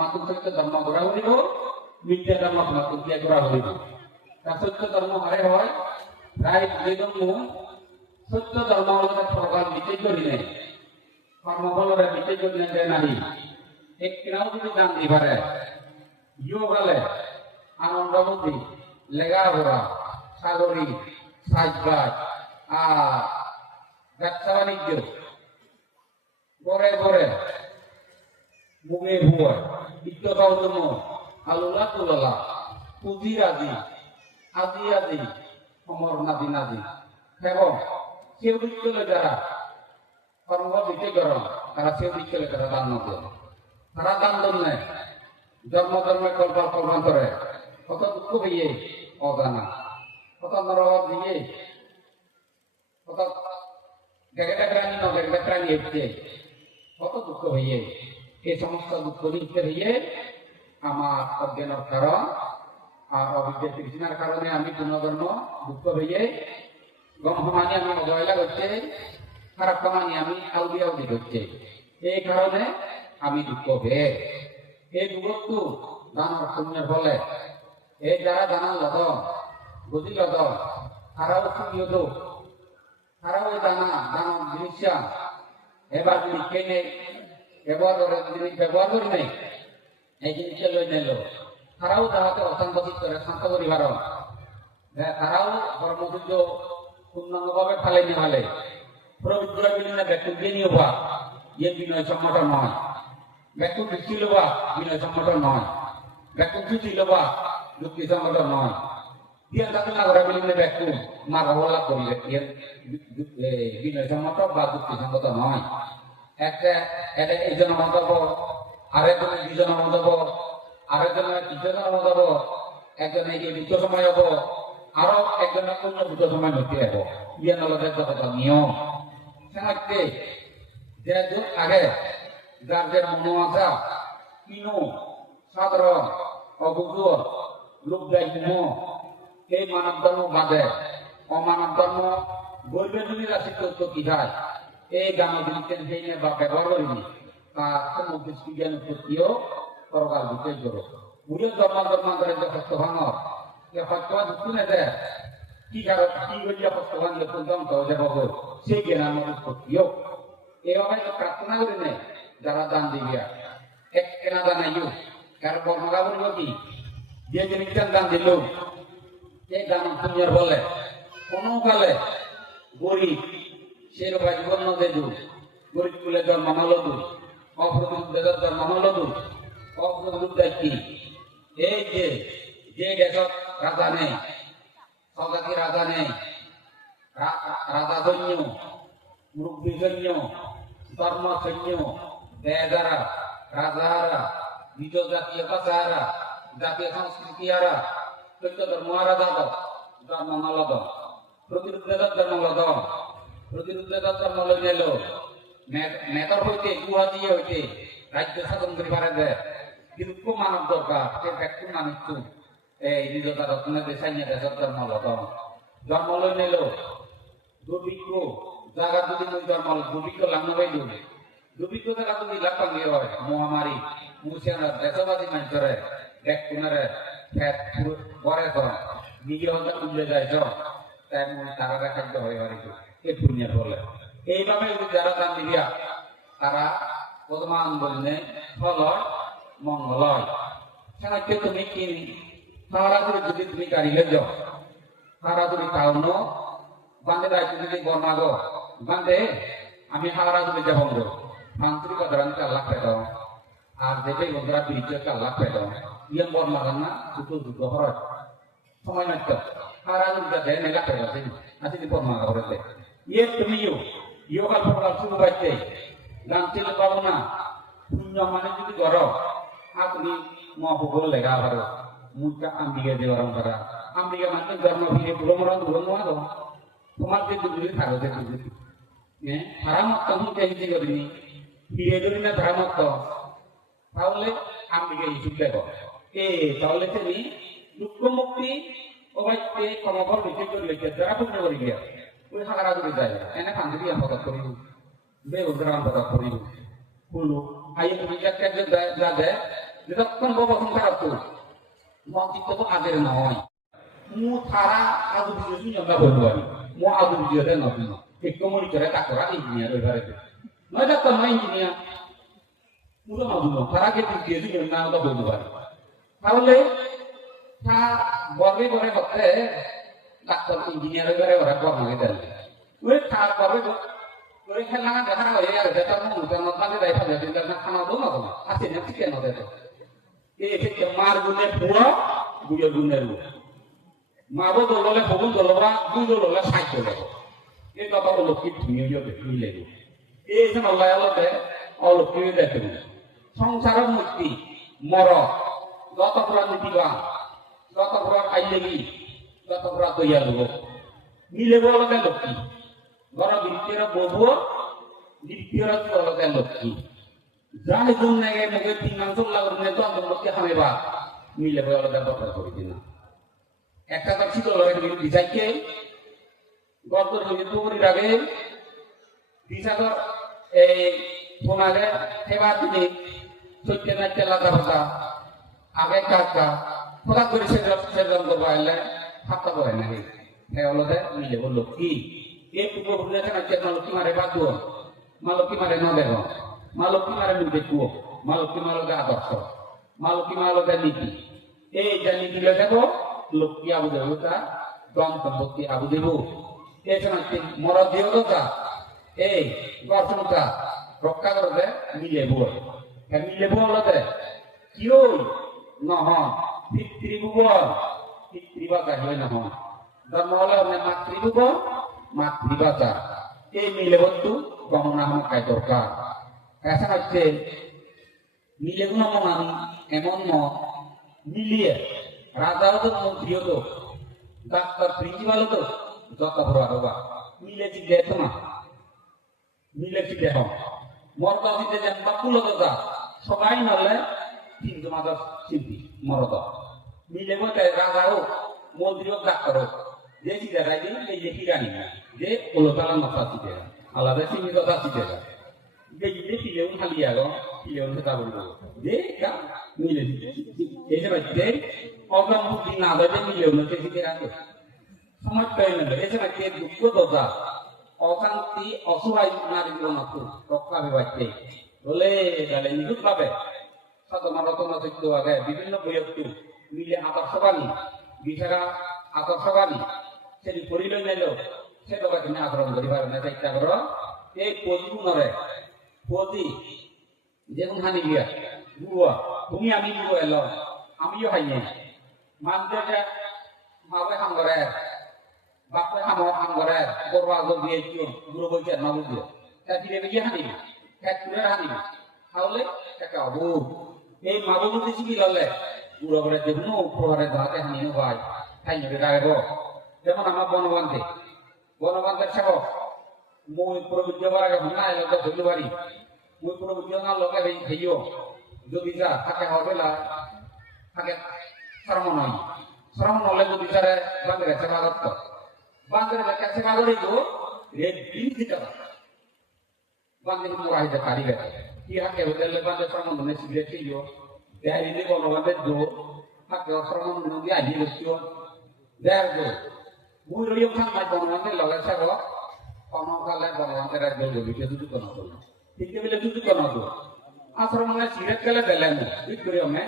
মাতুক সত্য ধর্ম করা হইব মিথ্যা ধর্ম মাতুক দিয়ে করা হইব তা সত্য ধর্ম হারে হয় প্রায় যেজন্য সত্য ধর্ম হলে প্রকার বিচার করি নেই কর্মফলরে বিচার করি নেই নারী এক কিনাও যদি দান দিবারে ইয়ে গেলে আনন্দ বুদ্ধি লেখাপড়া সাগরী সাজবাজ আর ব্যবসা বাণিজ্য গড়ে গড়ে মুগে ভুয়া বিদ্যুৎ আলুলা তুললা পুঁজি রাজি আজি আজি অমর নাদি নাদি এবং সেও দিচ্ছিল যারা কর্ম দিতে গরম তারা সেও দিচ্ছিল যারা দান নদী তারা দান দন্যে জন্ম জন্মে কল্পা কল্পান্তরে কত দুঃখ পেয়ে অজানা কত নরক দিয়ে কত গেগেটাগ্রানি নগেগেটাগ্রানি এসছে কত দুঃখ হইয়ে এই সমস্ত দুঃখ দিতে হইয়ে আমার অজ্ঞানের কারণ আর অবিদ্যা তৃষ্ণার কারণে আমি পুনর্জন্ম দুঃখ হইয়ে গম সমানি আমি অবহেলা করছে খারাপ কামানি আমি আউদি আউদি করছে এই কারণে আমি দুঃখ পেয়ে এই দুঃখটো দানের পুণ্যের ফলে এই যারা দানার লদন বুঝি লদন তারাও সুযোগ তারাও ওই দানার জিনিসটা এবার যদি কেনে ব্যবহার করে জিনিস ব্যবহার করি নাই এই জিনিসটা লই নিল তারাও যাহাতে অশান্ত চিত্তরে শান্ত করিবার তারাও কর্মসূর্য পূর্ণাঙ্গভাবে ফালে নিভালে প্রবিদ্র বিলীনে ব্যক্তি দিয়ে নিয়ে হওয়া ইয়ে বিনয় সম্মত নয় ব্যক্তি দৃষ্টি লোবা বিনয় সম্মত নয় ব্যক্তি দৃষ্টি লোবা যুক্তি সম্মত নয় দিয়ে তাকে না করা বিলীনে ব্যক্তি মা লাভ করিলে বিনয় সম্মত বা যুক্তি সম্মত নয় একটা এটা এই জন্য মন্তব্য আরেকজনের দুজনের মন্তব্য আরেকজনের তৃতীয়জনের মন্তব্য একজনে গিয়ে দ্বিতীয় সময় হবো আরো একজনের অন্য দুটো সময় নতি হবো ইয়ে নলদের যত নিয়ম সেনাকে যে যুগ আগে যার যে মনোয়াসা কিনু সাধারণ অগুজুর লোকদায়িত্ব এই মানব ধর্ম বাদে অমানব ধর্ম গরিবের জমি রাশি তথ্য কি হয় এই গান দিচ্ছেন সেই নিয়ে বা ব্যবহার করিনি তার সমুদ্র বিজ্ঞান প্রতিও সরকার বিচার করো বুঝে ধর্মান্তরে যে সত্যভাঙর সত্যবান শুনে দেয় কি কারণ কি করিয়া সত্যবান যে পর্যন্ত যে বাবু সেই জ্ঞান আমাদের প্রতিও এইভাবে প্রার্থনা করে নেই যারা দান দিবিয়া এক কেনা দান আইও কার বর্ণগা বলব কি যে জিনিসটা দান দিল এই দান পুণ্যের বলে কোনো কালে গরিব সেরকম জীবন দেদু গরিব কুলে জন্ম হলদু অপ্রতিরোধ জন্ম হলদু অপ্রতিরোধ কি এই যে দেশত রাজা নেই সজাতি রাজা নেই রাজা সৈন্য মুরব্বী সৈন্য ধর্ম সৈন্য দেয়ারা রাজারা নিজ জাতীয় ভাষারা জাতীয় সংস্কৃতি আরা চৈত্য ধর্ম আরা জন্ম নলদ প্রতিরোধ জন্ম লদ প্রতিরোধ জন্ম লই নিল নেতার হইতে গুহা দিয়ে হইতে রাজ্য শাসন করে পারে দেয় কিন্তু খুব মানব দরকার সে ব্যক্তি মানুষ এই নিজতা রত্নের দেশাই নিয়ে দেশের জন্ম লদ জন্ম লই নিল দুর্ভিক্ষ জায়গা যদি মই জন্ম দুর্ভিক্ষ লাগানো পাইল দুর্ভিক্ষ জায়গা যদি লাগান দিয়ে হয় মহামারী মুসিয়ানা দেশবাদী মানুষরে দেখ কোনারে গড়ে তো নিজে হতে উঠলে যায় তাই মনে তারা খাদ্য হয়ে পারিত এই পুণ্যের বলে এইভাবে যারা দান দিবিয়া তারা বর্তমান বললে ফল মঙ্গল সেনাকে তুমি কিনি তাড়াতাড়ি যদি তুমি গাড়িলে যাও তাড়াতাড়ি খাওন বান্ধে দায়িত্ব যদি বর্ণাগো বান্ধে আমি হাওড়া যদি যাব আন্তরিকতা 4 লাখ টাকা আর যেটাই বন্ধুরা বিরিচ 4 লাখ টাকা ইয়ে বর্ণাগান না দুটো খরচ সময় নষ্ট হাওড়া যদি দেয় 1 লাখ টাকা আছে বর্ণাগা করতে ইয়ে তুমি ইয়ে কাল ফলার শুরু পাইতে গানছিল পাবো না শূন্য মানে যদি গর আপনি মহবুল লেখা পারো মুখটা আম্বিকা দেওয়ার করা আম্বিকা মানে জন্ম ফিরে ভ্রমণ তোমার যে দুগুলি থাকো যে দুগুলি ধারামত্ত আমি চাইতে করিনি ফিরে ধরি না ধারামত্ত তাহলে আম্বিকা ইস্যু দেখো তাহলে তুমি দুঃখ মুক্তি অবাইতে কমফল বেশি করে লেখে যারা পুণ্য করি গিয়া ওই হাগারা করে যায় এনে ফান্দি পদক করিব বেউদ্রাম পদক করিব হলো আই তুমি যা দেয় যতক্ষণ প্রথম খারাপ তো মন্ত্রিত্ব তো আগের নয় মু থারা আদু বিজয় আমরা বলবো মু আদু বিজয় দেন নতুন একটু মনে করে তাকরা ইঞ্জিনিয়ার ওইবারে নয় ডাক্তার নয় ইঞ্জিনিয়ার পুরো নতুন তারা কে দিয়ে না ওটা বলতে পারে তাহলে তা বর্গে করে করতে ডাক্তার ইঞ্জিনিয়ার ওইবারে ওরা কর্মকে দেন ওই তা করবে ওই খেলা দেখা হয়ে গেছে তার মধ্যে মাঝে দায় ফেলে দিলে না খানা দো না তো আছে না ঠিক না দেয় এই ক্ষেত্রে মার গুণের পুরো গুয়ের গুণের মাবো দললে ফগুন দলবা দুই দললে সাইড দেবো এই কথা অলক্ষিত মিলে এই যে আল্লাহ আল্লাহতে অলক্ষিত দেখেন সংসারের মুক্তি মর যত পুরা নীতিবা যত পুরা আইলেগি যত পুরা তৈয়ার লোক মিলে বলতে লক্ষ্মী ঘর বৃত্তির ববু বৃত্তির চলতে লক্ষ্মী যাই গুণ নেগে মুখে 3 মাস লাগবে তো অন্তর্ভুক্তি হামেবা মিলে বলতে কথা করি কিনা একটা কথা ছিল ডিজাইনকে গত রবীন্দ্র আগে বিশাখর এই ফোনালে সেবা তিনি সত্য নাচতে লাগা কথা আগে কাকা হঠাৎ করে সেজন করবো আইলে হাতটা করে না হ্যাঁ হলো মিলে বললো কি এই পুকুর বুঝেছে না চেতনা লক্ষ্মী মারে বাদ মা লক্ষ্মী মারে ন দেব মা লক্ষ্মী মারে মুখ দেখুও মা লক্ষ্মী মালকে আদর্শ মা লক্ষ্মী মালকে নীতি এই যে নীতি দেব লক্ষ্মী আবু দেব তা দম সম্পত্তি আবু দেব এই সময় মরদ দেবতা এই গঠনটা রক্ষা করতে মিলে বই মিলে বলতে কিও নহন পিতৃভুবন পিতৃবাচা হয় নহন ধর্ম হলে মাতৃভুবন মাতৃবাচা এই মিলে বন্ধু গণনা আমাকে দরকার এখন হচ্ছে মিলে গুণ মনান এমন মিলিয়ে রাজাও তো মন্ত্রী হতো ডাক্তার প্রিন্সিপাল হতো যত বড় আরবা মিলে চিঠি তো না মিলে চিঠি হন মরদা চিঠি যেন বাকুল হতো সবাই নলে 3 মাস শিল্পী মরদ মিলে বলতে রাজা হোক মন্ত্রী হোক ডাক্তার হোক যে চিঠি রাই দিন এই যে কিরানি না যে ওলতালা নতা চিঠি আলাদা সীমিততা চিঠি যে যে ফিলেও খালি আগ ফিলেও সেটা বলবো যে মিলে এই সময় অগ্রাম বুদ্ধি না দেয় মিলেও না চিঠি রাখে সমাজ পেয়ে নেবে এছাড়া কে দুঃখ দশা অশান্তি অসহায় নারী জীবন রক্ষা বিবাদে বলে গেলে নিখুঁত ভাবে সাধনা রতনা সত্য আগে বিভিন্ন বইয়ক্তি মিলে আদর্শবাণী বিচারা আদর্শবাণী সেটি পড়িল নাইল সে টকা তুমি আচরণ করি পারে না চেষ্টা করো এই পজিগুণরে পজি যেমন হানি গিয়া গুয়া তুমি আমি গুয়া এলো আমিও হাইয়ে মানতে যে মাবে হাঙ্গরে বাপে হাঙ্গরে বড় আগ দিয়ে কিয় গুরু বইছে না বুঝিও তা দিলে গিয়ে হানিবি তুলে হানিবি তাহলে একটা অবু এই মাবু যদি শিখি ললে গুরু বলে যেমন উপহারে দাঁতে হানিও ভাই তাই নেবে গাইব যেমন আমার বনবান্ধের সেবক মই প্রবৃত্তি হবার আগে ভাঙা এলো তো ধরতে পারি মই প্রবৃত্তি না লগে খাইও যদি যা থাকে হবে না থাকে শ্রমণ হয় শ্রমণ হলে যদি তারা বান্ধে সেবা করত বান্ধের লেখা সেবা করি তো দিন দিতে বান্ধে মোরা হইতে পারি গেছে কি হাকে হলে বান্ধে শ্রমণ মনে শিখলে খেয়েও দেয় দিলে বনবান্ধের দো হাকে শ্রমণ মনে দিয়ে আইলি লক্ষ্য দেয় দো মই রইও খান নাই বনবান্ধের লগে সেবা কনকালে বনবান্ধের এক দল জমিকে দুটো কোন হলো ঠিক বলে দুটো কোন হলো আশ্রমে সিগারেট গেলে দিলেন বিক্রি আমি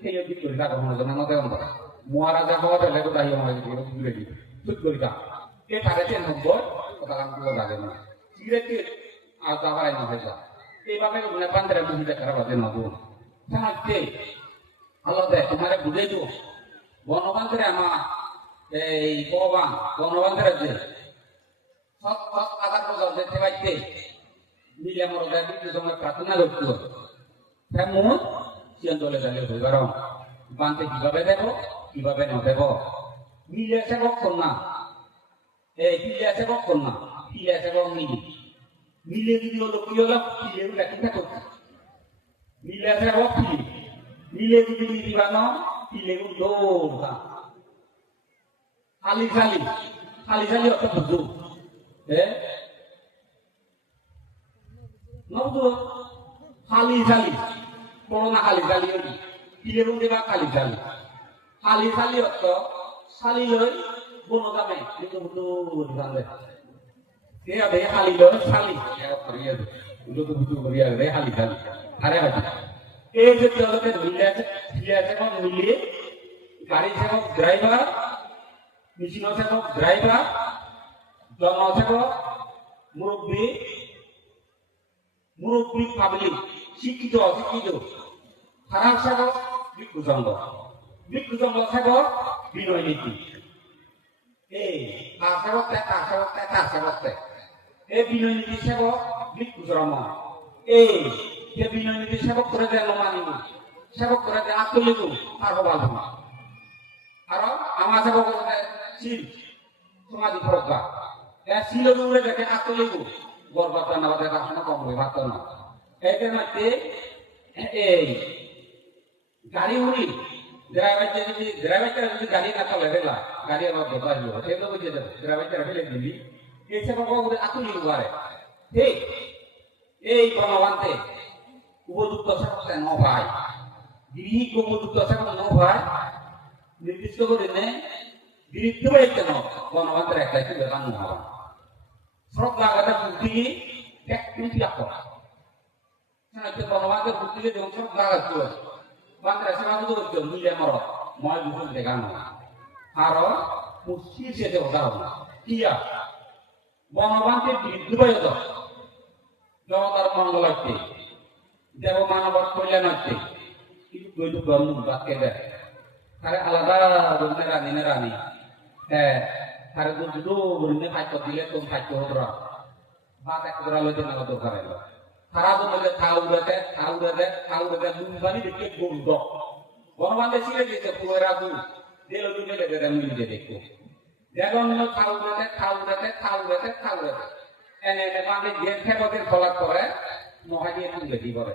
সেই বিক্রি টাকা মনে জানা না দেওয়া করা মহারাজা হওয়া দিলে তো দায়ী আমার ঘুরে দিই ঠিক করি তা এ টাকাতে নম্বর কথা কাম করে লাগে না সিগারেট আর দাবাই না হয় এইভাবে নেপান্তরে মহিলা খারাপ আছে না বোন সমাজকে আল্লাহ দেয় তোমারে বুঝে তো বনবান্ধরে আমার এই ভগবান বনবান্ধের যে সৎ সৎ আধার প্রচার দেখতে পাইতে মিলে আমার বিদ্যুৎ সময় প্রার্থনা করতে হবে তেমন চিয়ন্তলে দাঁড়িয়ে হয়ে কারণ বানতে কিভাবে দেব কিভাবে না দেব মিলে আছে বক্ষণ না এই মিলে আছে বক্ষণ না মিলে আছে বক মিলি মিলে যদি হলো কি হলো মিলে লেখি থাকো মিলে আছে বক ফিলি মিলে যদি দিবানো মিলে দৌড়া খালি খালি খালি খালি অর্থ বুঝু নবদু খালি খালি করোনা খালি খালি কিলের মধ্যে বা খালি খালি খালি খালি অর্থ খালি লই কোনো দামে কিন্তু বুঝু জানলে এ আবে খালি লই খালি করিয়ে বুঝু করিয়া রে খালি খালি আরে ভাই এই যে জগতে মিলিয়ে এবং মিলিয়ে গাড়ি সেবক ড্রাইভার মেশিন সেবক ড্রাইভার জনসেবক মুরব্বী মুরব্বী পাবলিক শিক্ষিত অশিক্ষিত খারাপ সেবক ভিক্ষুজঙ্গ সেবক বিনয় নীতি এই তার সেবক এই বিনয় নীতি সেবক ভিক্ষুজরম এই যে বিনয় নীতি সেবক করে দেয় মানিব সেবক করে দেয় আত্মলিগ তার হবাল আর আমার সেবক করে দেয় শিল সমাধি প্রজ্ঞা শিল দৌড়ে দেখে আত্মলিগ গর্বাত না বাদে কাছে কম হয়ে ভাত না এটার মধ্যে এই গাড়ি উড়ি ড্রাইভারটা যদি গাড়ি না চলে ফেলা গাড়ি আমার বোঝা হইল সেগুলো বুঝে দেবো ড্রাইভারটা ফেলে দিবি এই সেবক আত্মলিগ পারে ঠিক এই গণবান্তে উপযুক্ত সেবক ন ভাই গৃহীক উপযুক্ত সেবক ন ভাই নির্দিষ্ট করে নে বিরুদ্ধ হয়েছে ন গণবান্তের একটা একটু বেতন হওয়া শ্রদ্ধা কথা বুদ্ধি এক মিনিট লাগতো গণবান্তের বুদ্ধিকে যখন শ্রদ্ধা রাখতো বান্দ্রা সেবা করতো মিলে মর মই বুঝুন দেখানো আর শীর্ষে উদাহরণ কিয়া গণবান্তের বিরুদ্ধ হয়েছে জনতার মঙ্গলার্থে দেব মানব কল্যাণার্থে কিন্তু দৈনিক ধর্ম বাক্যে দেয় তারে আলাদা রানী রানী হ্যাঁ তারে দুটো বলিনে খাদ্য দিলে তোর খাদ্য হতরা ভাত এক করা লইতে না দরকার এলো তারা তো বলে খাউরে দুবানি দেখে গরু গণবান্ধে ছিলে দিতে পুয়েরা দু দিল দু মেলে দেয় মিলিয়ে দেখতে দেখুন খাউরে এনে বান্ধে যে খেপতের ফলাপ করে মহা দিয়ে তুলে দি করে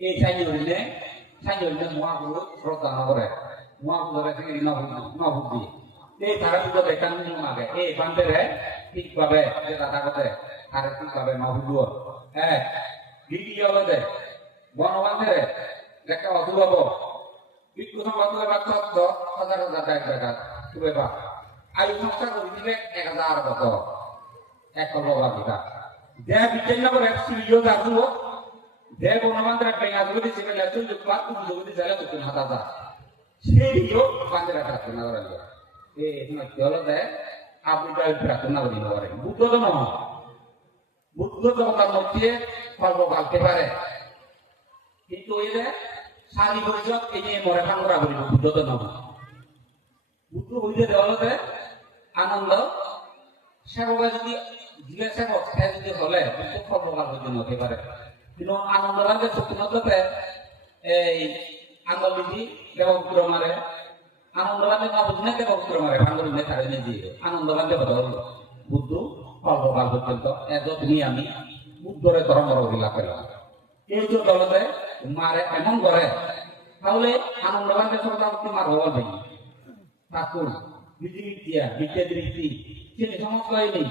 এই সাইজনে মহাগুরু শ্রদ্ধা না করে মহাগুরে থেকে নভুদ দিয়ে এই তারা দুটো দেখান আগে এই বান্ধে ঠিকভাবে যে দাদা কথা আর ঠিকভাবে নভুদ হ্যাঁ দ্বিতীয় হলে গণবান্ধে একটা অধুরব বিক্ষু সংবাদ ছদ্ম হাজার টাকা তুলে বা আয়ু সংস্থা করে দিলে 1000 কত এক লবাদিকা দে বিচ্ছিন্ন করে সিরিয় দাদু দে গণবান্ধে বেঙ্গালুরু দিছে বেলা চুল পাত কুমুদি জায়গা তো হাতা দা সেইও বান্ধে রাখতে না করে এই হলো দে আপনি প্রার্থনা করি করে বুদ্ধ তো নয় বুদ্ধ জগতার মধ্যে ফল পালতে পারে কিন্তু ওই যে সারি ভবিষ্যৎ এই নিয়ে মরে ভাঙরা করিব বুদ্ধ তো নয় বুদ্ধ হইতে দেওয়ালতে আনন্দ সেবকে যদি দিলে সেবক সে যদি হলে বুদ্ধ ফল প্রকাশ হইতে নতে পারে কিন্তু আনন্দ রাজ্যে সত্যনতে এই আঙ্গলিজি দেবপুত্র মারে আনন্দ রাজ্যে না বুঝলে দেবপুত্র মারে ভাঙরিনে ছাড়ে নিয়ে দিয়ে আনন্দ রাজ্যে বদল বুদ্ধ অল্পকাল পর্যন্ত এতদিনই আমি বুদ্ধরে ধর্মর অভিলাপ পেলাম এই যে দলতে মারে এমন করে তাহলে আনন্দবান্ধে সরকারকে মার হওয়া নেই ঠাকুর বিদ্যা দৃষ্টি তিনি সমস্ত হয়নি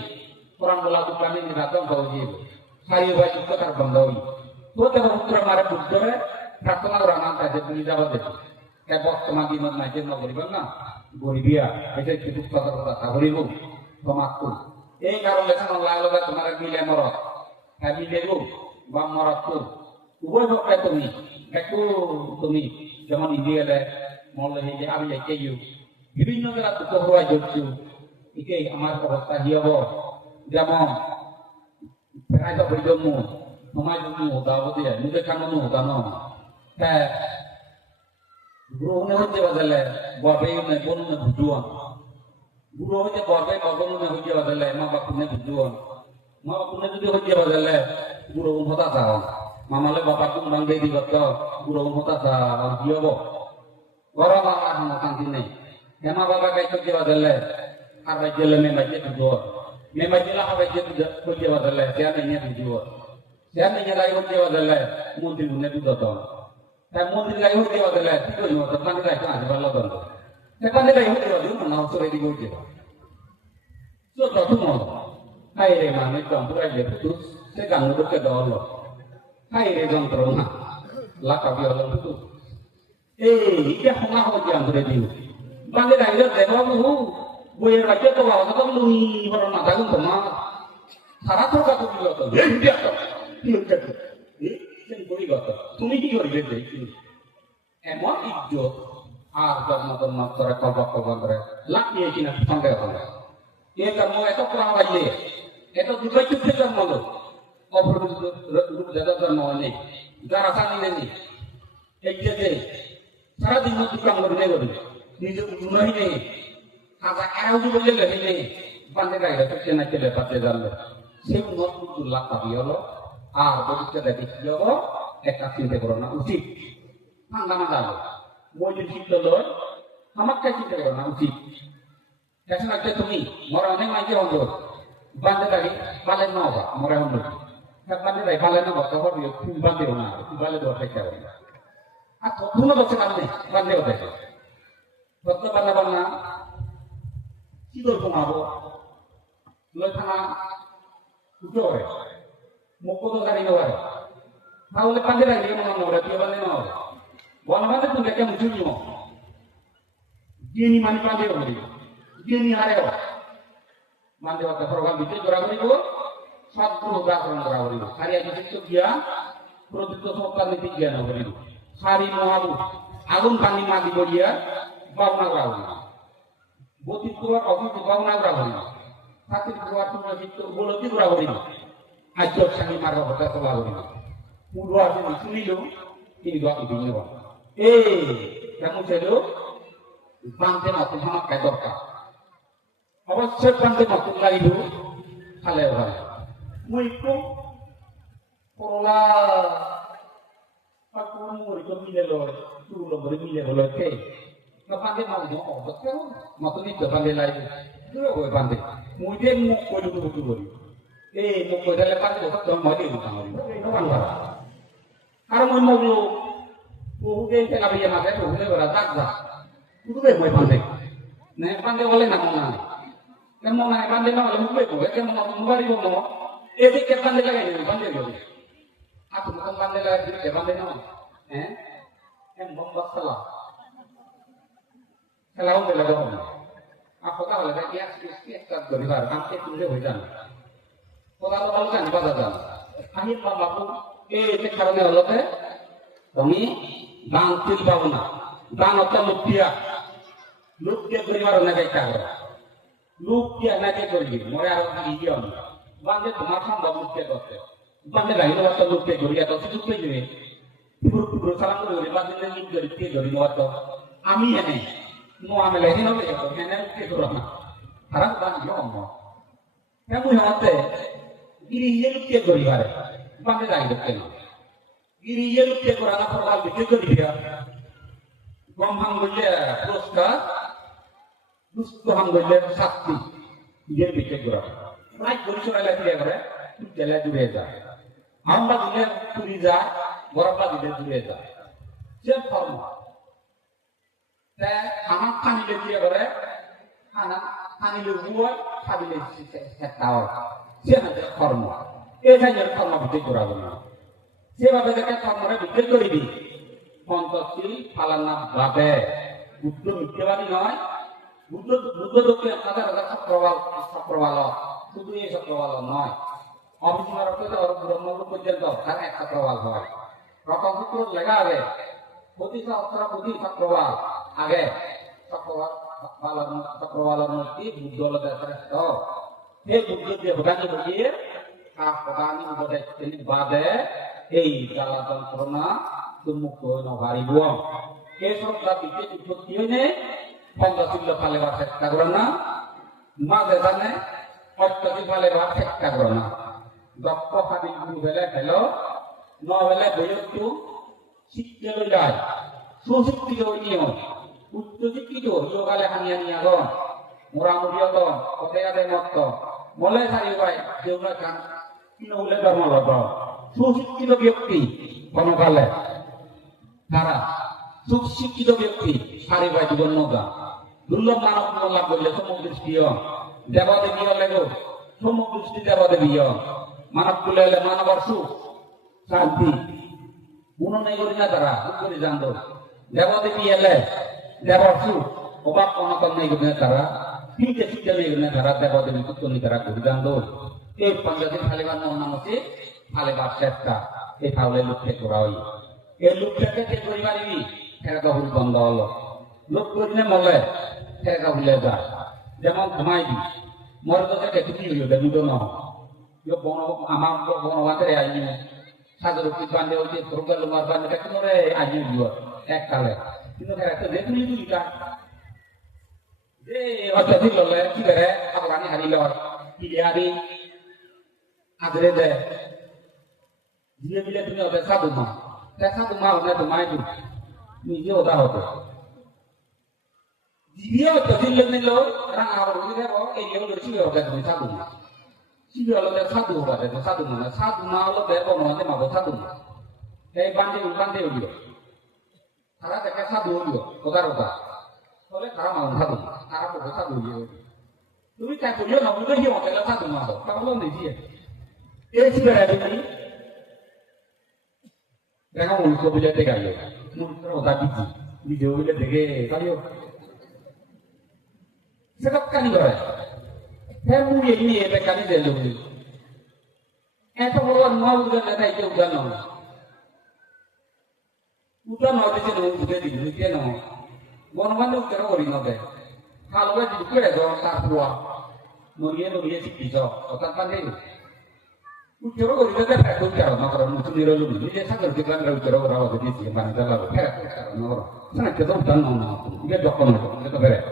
কোরআন বলা দুকানি নিরাতন হয়ে সারি ভাই যুক্ত তার বন্ধ হই তো দেব পুত্র মারে বুদ্ধরে প্রার্থনা করা না তাই তুমি যাবা দেখি এক বর্তমান দিনত নাই যে নগরিবেন না গরিবিয়া এটা একটু দুঃখ কথা হরিব তোমাকে এই কারণে লাগলো তোমার মিলে মরত মিলে গো বা মরত উভয় পক্ষে তুমি একটু তুমি যেমন ইন্ডিয়ালে মরলে যে আমি লেখে গিয়ে বিভিন্ন জায়গা দুঃখ হওয়া যোগছু একে আমার অবস্থা কি হব যেমন প্রায় সব জন্ম সময় জন্ম দাও দিয়ে নিজে কানো দানো হ্যাঁ গ্রহণে হচ্ছে বাজালে ববে বনুনে বুঝুয়ান গুরু হইতে বরবে বর্গমনে হইতে বাজালে মা বাপুনে বুঝুয়ান মা বাপুনে যদি হইতে বাজালে গুরু হতা চাও মামালে বাবা কোন বান্ধে দিগত গুরু হতা চাও কি হব গরম আমার শান্তি নেই হেমা বাবা গাইতে বাজালে আর বাজলে মেমাইতে বুঝুয়ান মেমাইতে হাবাইতে হইতে বাজালে সে নিয়ে বুঝুয়ান সে নিয়ে গাই হইতে বাজালে মন্দির গুনে বুঝত তাই মন্দির গাই হইতে বাজালে কি করিব মানে গাইতে আসে ভালো দন্ড সেখানে গাই হইতে বাজু না চলে দিকে হইতে so satu mau hai re mane kampura je putus se kamu ke dolo hai re jong terona la ka bi olong putus এটা শোনা হব জ্ঞান ধরে দিও বান্ধে ডাইলে দেখো বহু বইয়ের বাচ্চা তো বাবা তো লুই বড় না থাকুন তোমার সারা তো কাকু দিল তো তুমি কি করবে দেখি এমন ইজ্জত আর জন্ম করে কবা কবা করে লাগিয়ে কিনা সন্দেহ করে এ কর্ম এত প্রাণ বাজলে এত দুবাই চুপে জন্ম হলো অপরূপ জন্ম হয়নি যারা জানি নেই এই যে সারাদিন কাম করে নেই করি নিজে উন্নয়ন নেই আজা এরাও যদি বললে লেখে নেই বান্ধে গাইলে তো চেনা চলে পাতে জানলো সে উন্নত লাভ পাবি হলো আর বলতে দেখি কি হবো একটা চিন্তা করো না উচিত ঠান্ডা না যাবো মই যদি চিন্তা লয় আমার কাছে চিন্তা করো না উচিত এখন একটা তুমি মরা অনেক মাইকে অন্ধ বান্ধে দাঁড়ি পালে না হবা মরা অন্ধ বান্ধে দাঁড়ি পালে না হবা তখন তুমি বান্ধে না তুমি পালে দেওয়ার চেষ্টা করো আর কখনো বলছে বান্ধে বান্ধে হতে যত্ন বান্না বান্না কি দল কমাবো লয় থানা উঠো হয় মুখ তো দাঁড়িয়ে নেওয়ার তাহলে বান্ধে দাঁড়িয়ে মনে নবরা তুই বান্ধে না হবে বল বান্ধে তুমি কেমন চুরি গিয়ে মানে বান্ধে হবে gini hari apa? Mandi waktu program itu berapa ribu? 1 berapa ribu? Hari aja itu dia produk sokan itu dia berapa ribu? Hari mau agung kami mandi dia bau naga ribu. Boti tua kopi itu bau naga ribu. Hati keluar tuh itu bola itu berapa ribu? Ajok sangi marah betul berapa ribu? Mudua ini sini dong, ini dua ini bang. Kamu celo, bangte mati sama kayak dorka. অবশ্যই পান্তে নতুন লাগিব খালে হয় মই একটু করলা আর কোন মরি তো মিলে লয় তুলো মরি মিলে লয় কে না পান্তে মাল দিও অবশ্যই নতুন তো পান্তে লাগিব দুটো হয় পান্তে মই যে মুখ কইলো তো বলি মুখ কইলে পান্তে তো মই দিও না পান্তা আর মই মগলো বহুতে তেলা বিয়া মাঝে বহুতে করা দাগ দাগ দুটো মই পান্তে না পান্তে বলে না না Kamu naik bandel nama lemu beku, kamu mau membari bomo, ke bandel lagi ni bandel lagi. Aku bukan bandel lagi ke bandel nama, bombas salah. Salah udah lagi bomo. Aku tahu lagi dia sikit tak beribar, kamu tu boleh jalan. Kalau kalau kan baca jalan. Akhir bapak itu karena Allah tu, kami bangkit bangun, bangun mutia, mutia beribar naik kagak. লোক কি নাকে করবি মরে আর কি বান্ধে তোমার সম্ভব মুখে করতে বান্ধে গাড়ি নেওয়ার তো লোককে ধরি এত কিছু দিবে পুরো সালাম করে বান্ধে লিখ করি কে ধরি নেওয়ার তো আমি এনে নো আমি লেগে নেবে তো এনে কে করো না খারাপ বান্ধে অন্য কেমন হতে গিরি ইয়ে লুকিয়ে করি পারে বান্ধে গাড়ি ধরতে না গিরি ইয়ে লুকিয়ে করা না পর বিক্রি করি গম ভাঙ বললে পুরস্কার দুষ্ট হাঙ্গলে শাস্তি নিজের বিচে করা প্রায় পরিসরে লাগিয়ে করে জেলে দূরে যায় আমরা দিলে চুরি যায় বরফা দিলে দূরে যায় সে ধর্ম খানা খানিলে দিয়ে করে খানা খানিলে বুয় খাবিলে তাওয়ার সে হাতে ধর্ম এই জায়গার ধর্ম বিচে করা না সেভাবে দেখে ধর্মরে বিচে করিবি পঞ্চশীল ফালানা ভাবে বুদ্ধ মিথ্যাবাদী নয় বুদ্ধ দক্ষিণ হাজার হাজার সক্রবাল শুধু এই সক্রবাল নয় অবিচিমার ব্রহ্মগুলো পর্যন্ত তার এক সক্রবাল হয় রকমসূত্র লেখা হবে প্রতি সহস্র প্রতি সক্রবাল আগে সক্রবালের মূর্তি বুদ্ধ হল শ্রেষ্ঠ সেই বুদ্ধ দিয়ে ভোটানি বলিয়ে ভোটানি উপদেশ বাদে এই জ্বালা যন্ত্রণা দুর্মুক্ত নভারিব এই শ্রদ্ধা বিদ্যুৎ উৎপত্তি হয়ে পঞ্চশীল ফালেবার চেষ্টা করো না মাঝে জানে অষ্টশীল ফালেবার চেষ্টা করো না দক্ষ খাদি গুরু বেলে খেল ন বেলে বৈয়ত্তু শিক্ষে লই যায় সুশিক্ষিত নিয়ম উচ্চ শিক্ষিত যোগালে হানিয়া নিয়া গন মোরামুড়ি গন কতেয়াদে মত্ত মলে সারি ভাই দেউলা খান কিনলে ধর্ম লগ সুশিক্ষিত ব্যক্তি কোনকালে তারা সুশিক্ষিত ব্যক্তি সারি ভাই জীবন নগা দুর্লভ মানব লাভ করলে সমদৃষ্টিও দেবদেবী লেগো সমদৃষ্টি দেবদেবী মানব তুলে হলে মানবর সুখ শান্তি মনে নেই করি না তারা করে জানতো দেবদেবী এলে দেবর্ষু অবাক অনকন নেই গুণে তারা তিনটে তিনটে নেই গুণে তারা দেবদেবী পুত্তনি তারা ঘুরিদান দৌড় এই 15 দিন ফালেবার নাম হচ্ছে ফালেবার চেষ্টা এই ফাউলে লুকতে করা হয় এই লুকটাকে কে করিবারিবি ফেরকা হুল বন্ধ হলো লোক করিলে মলে ফেরকা হুলে যা যেমন ঘুমাইবি মরদকে দেখি হইল দেবুদ ন yo bono amam bono watere ayi সাগর কি বান্দে হইছে প্রগল মার বান্দে কা করে আই দিও এক কালে কিন্তু এরা তো দেখুনি দুইটা যে অত দিল ললে কি করে আবরানি হারিল ইলিয়ারি আদরে দে জিয়ে মিলে তুমি ওবে সাধু মা তা সাধু মা ওনা তো মাই দিও নিজে ওটা হতো জিয়ে তো দিল নিল রা আবার উনি দেব এই যে ওদের ছিল ওটা তুমি সাধু মা Sila lo dah satu pada tu satu mana lo berapa mana mabuk satu. Bande udio. Karena dekat satu udio, kotor. Oleh karena mau satu, karena pokok satu udio. Tapi tak punya nak udio dia mau kalau satu mana, kalau ni dia. Sih berada ni. Jangan mulut boleh tegak yo. Mulut terus tak biji. Video boleh tegak kaliyo. Sebab kan ni orang. Hemu ini ada kali dulu. Itu orang mau udah ada itu udah no. Udah no ada jenuh udah di dunia dia no. Bono mana udah orang no deh. Kalau ada di kira orang tak puas. Nuria sih bisa. Otak pandai. Udah orang udah ada tak udah no orang musuh ni lalu. Dia sangat kita lalu udah orang ada di sini mana dah lalu. Kira no orang. Sana kita udah no. Dia dokon no. Kita beres.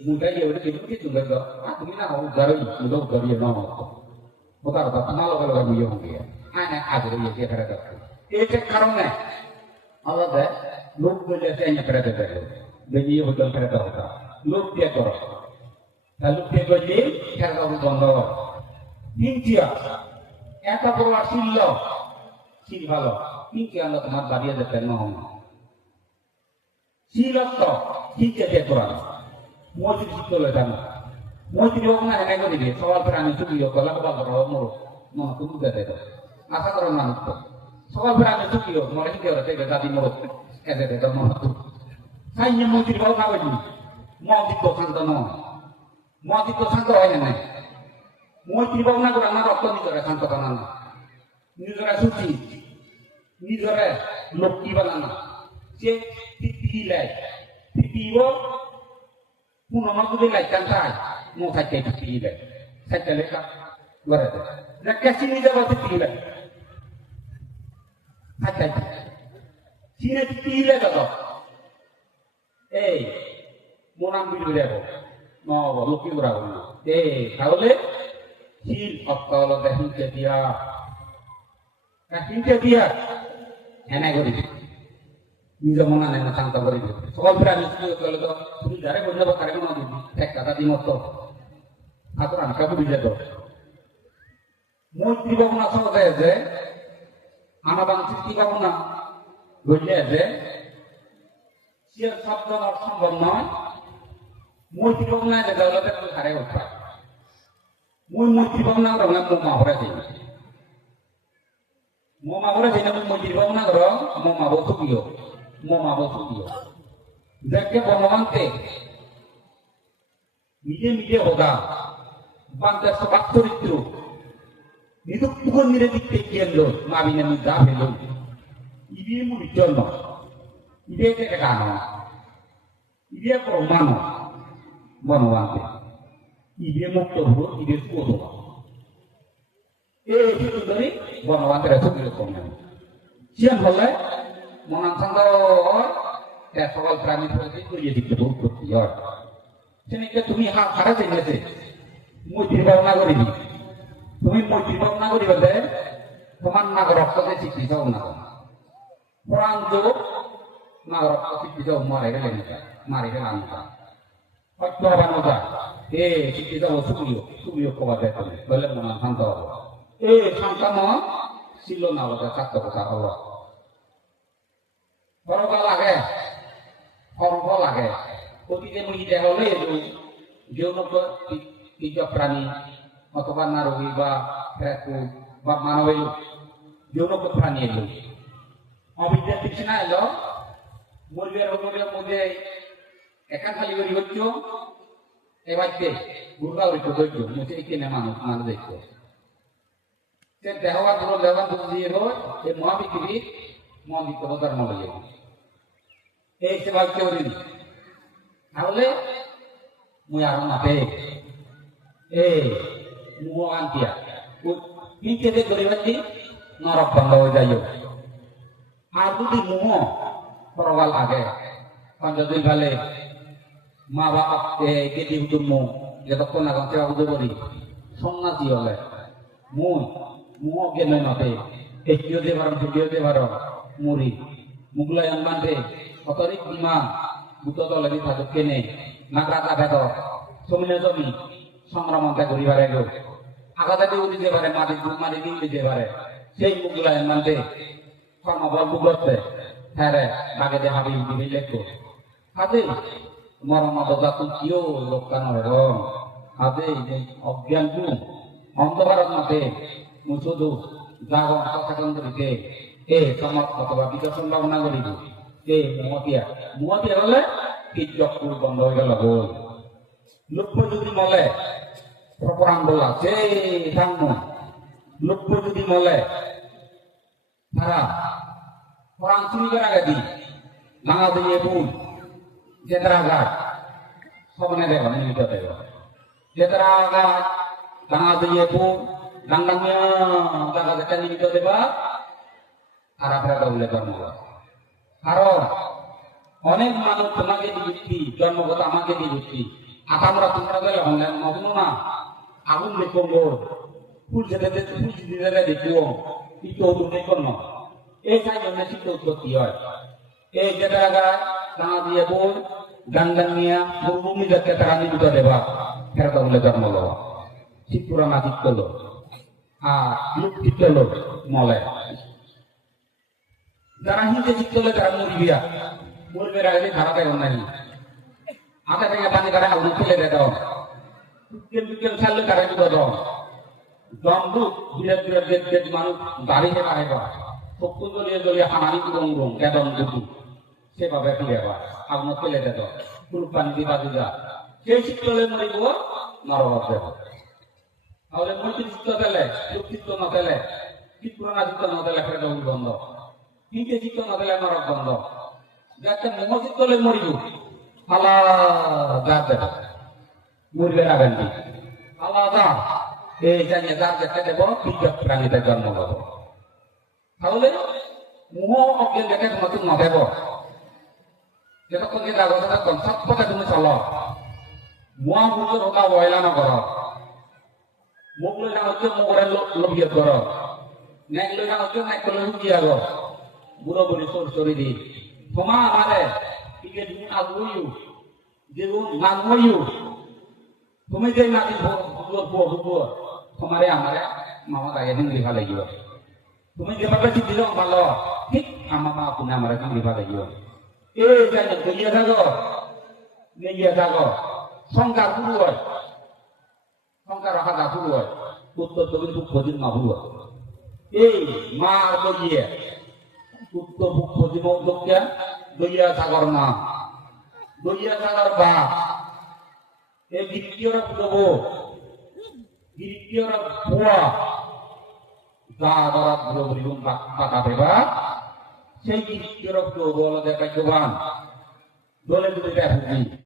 Mudah ya udah gitu gitu juga. Aku mina orang garai, mudah garai nama. Bukan apa malu kalau kamu yang dia. Anak ada dia berada. Itu karena Allah dah look boleh saya berada dah. Jadi betul berada kita. Look dia korang. Lalu dia boleh cara kamu bangga. Intia. Eta perlu silo. Intia Allah teman baria dah penuh. Silo tu intia dia korang. Mesti disitu lezat. Mesti orang nak nak ni soal perani tu dia kalau kau bawa moro, mau tu juga ada. Asal orang mana tu. Soal perani tu dia, mari kita orang tega tadi moro. Ada mau tu. Saya ni mesti bawa kau ni. Mau di tu santo no. Mau di tu santo aja ni. Mesti bawa nak orang nak apa ni orang santo kanan. Ni orang suci. Ni orang lokti balana. Cek tipi leh. Tipi wo puno magu de lai kantai mo saja pilih saja lekak luar itu nak kasih ni dapat pilih saja sini pilih tu mau ambil dia mau luki berapa kalau le sil kalau dah hingga dia enak kau ini Bisa mana yang sangat beri. Soal berani itu kalau tu, ini dari mana bawa karya mana tu? Tek kata di motor. Aturan kamu bisa tu. Mau tiba mana soal saya, anak bangsa tiba mana, boleh ada. Siapa sabda nak sambal mana? Mau tiba mana ada kalau tu karya apa? Mau tiba mana orang mau mahura sini. Mau mahura sini mau tiba mana orang mau mahura tu bio. Mau mabuk dia. Jadi pemante, media hoga, bangsa sebab itu. Itu bukan mira diktekian lo, mabina muda belum. Ini mu dijono, ini tekano, ini kormano, manuante. Ini mu tohu, ini suatu. Itu dari manuante itu dia kormano. Siapa boleh? Menantang tahu, soal berani itu jadi betul ya. Jadi kita harus jadi mau dibawa nagori ni, mau dibawa nagori betul, teman nagorok tu sih bisa nagor. Orang tu nagorok tu bisa mari ke lancar. Waktu apa naga? Sih bisa subiyo kau ada tu, boleh menantang tahu. Sangka mah silo naga satu besar Allah. Orang lagi. Kalau kita melihat oleh itu, dia nak tiga prani, atau kan naruhi ba, kreku, ba manawi, dia nak prani itu. অবিদ্যার তৃষ্ণা এলো মরবের মধ্যে একা খালি করি হচ্ছ এবারকে গুরগা হইতো ধৈর্য মুখে কিনে মানুষ দেখতো সে দেহবার পুরো দেহবার দুধ দিয়ে রোজ এই মহাপৃথিবীর মহাদিত্য ধর্ম হয়ে এই সেবা কেউরি তাহলে মুই আর মাপে মুহ আনতিয়া পিঁচে করিবাছি নরক বন্ধ হয়ে যাই আর যদি মুহ পরবাল আগে যদি ভালে মা বাপ কেটে উঠুম মুখ যতক্ষণ না সেবা বুঝতে পারি সন্ন্যাসী হলে মুহ কেন মাপে একটিও দিয়ে পারো দুটিও দিয়ে পারো মুড়ি মুগলাই আনবান্তে অতরিক বিমান বুত লাগি থাকো কেনে নাগরা কাটাত সমিনে জমি সংগ্রামতে ঘুরিবারে গো আগাতে উঠিতে পারে মাটি দিয়ে উঠিতে পারে সেই মুগলাই আনবান্তে কর্মবল বুগতে হ্যাঁ রে বাগে দে হাবি দিবি লেখো হাতে মরমত জাতু কিও লোকানো রং হাতে অজ্ঞানটু অন্ধকারত মতে মুসুদু জাগন সচেতন করিতে সমাজ অথবা বিকশন ভাবনা করিব মুহতিয়া হলে চক্ষুর বন্ধ হয়ে গেল বল লক্ষ্য যদি মলে প্রপরাণ বলা সেই থাঙ্গ লক্ষ্য যদি মলে তারা প্রাণ শুনিবার আগে দি নাঙা দিয়ে বুল যেতারা ঘাট সবনে দেব নিমিত দেব যেতারা ঘাট নাঙা দিয়ে বুল ডাঙ্গামিয়া জায়গা যেটা নিমিত দেবা আর আপনারা বলে জন্ম কারণ অনেক মানুষ তোমাকে দিচ্ছি জন্মগত আমাকে দিচ্ছি আকামরা তোমরা গেলে অনলাইন নগ্ন না আগুন দেখো ফুল যেতে ফুল দিতে দেখো কিন্তু দেখো না এই চাই জন্য শীত উৎপত্তি হয় এই যে জায়গায় দাঁড়া দিয়ে বল গাঙ্গান নিয়া মরুভূমি যাচ্ছে তারা নিমিত দেবা ফেরত বলে জন্ম লো শীতপুরা না চিত্ত লো আর লুক চিত্ত লো মলে যারা হিন্দে চিত্ত হলে তারা মরিবিয়া মরবে আগে খারাপের অন্যায় আধা থেকে পানি তারা আগুন ফেলে দেয় দাও বিকেল ছাড়লে তারা কিন্তু দাও দমদু বিরাট বিরাট দেশ মানুষ দাঁড়িয়ে পারে শক্তি জ্বলিয়ে হানানি রং রং কেদম দুটো সেভাবে ফিরে আগুন ফেলে দেয় পুরো পানি দিয়ে বাজে যা সেই চিত্ত হলে মরিব নরক দেব তাহলে মূর্তি চিত্ত পেলে চিত্ত না পেলে চিত্রনা চিত্ত না পেলে ফেলে দেব বন্ধ তিনটে চিত্ত না পেলে নরক বন্ধ যাতে মোহ চিত্ত হলে মরিব আল্লাহ যার দেব মরবে রাখেন আল্লাহ যা এই জানিয়ে যার দেখে দেব বিজ্ঞাপ প্রাণীতে জন্ম দেব তাহলে মোহ অজ্ঞান দেখে নতুন না দেব যতক্ষণ যে জাগত তখন সব পথে তুমি চলো মোয়া মুখের ওটা অবহেলা না করো মুখ লইটা হচ্ছে মুখের লবিয়ে করো নেক লইটা হচ্ছে নেক করে লুকিয়ে গো বুড়ো বুড়ি সরি দি ক্ষমা আমারে টিকে তুমি আগুইও যেগুন নামইও তুমি যে নাতি ভুবো তোমারে আমারে মামা তাকে দিন লিখা লাগিব তুমি যেভাবে দিল ভালো ঠিক আমার মা আপনি আমার লিখা লাগিব এই জায়গা গিয়ে থাকো গিয়ে থাকো সংখ্যা শুরু হয় সংখ্যা রাখা যা শুরু হয় উত্তর দক্ষিণ পূব পশ্চিম মা শুরু হয় এই মা গিয়ে উত্তর পূব পশ্চিম দক্ষিণ দইয়া সাগর মা দইয়া সাগর বা এই দ্বিতীয় দেব দ্বিতীয় পোয়া যা ধরা বুড়ো বুড়ি পাতা দেবা সেই দ্বিতীয় বল দেখাই জবান দলে যদি দেখি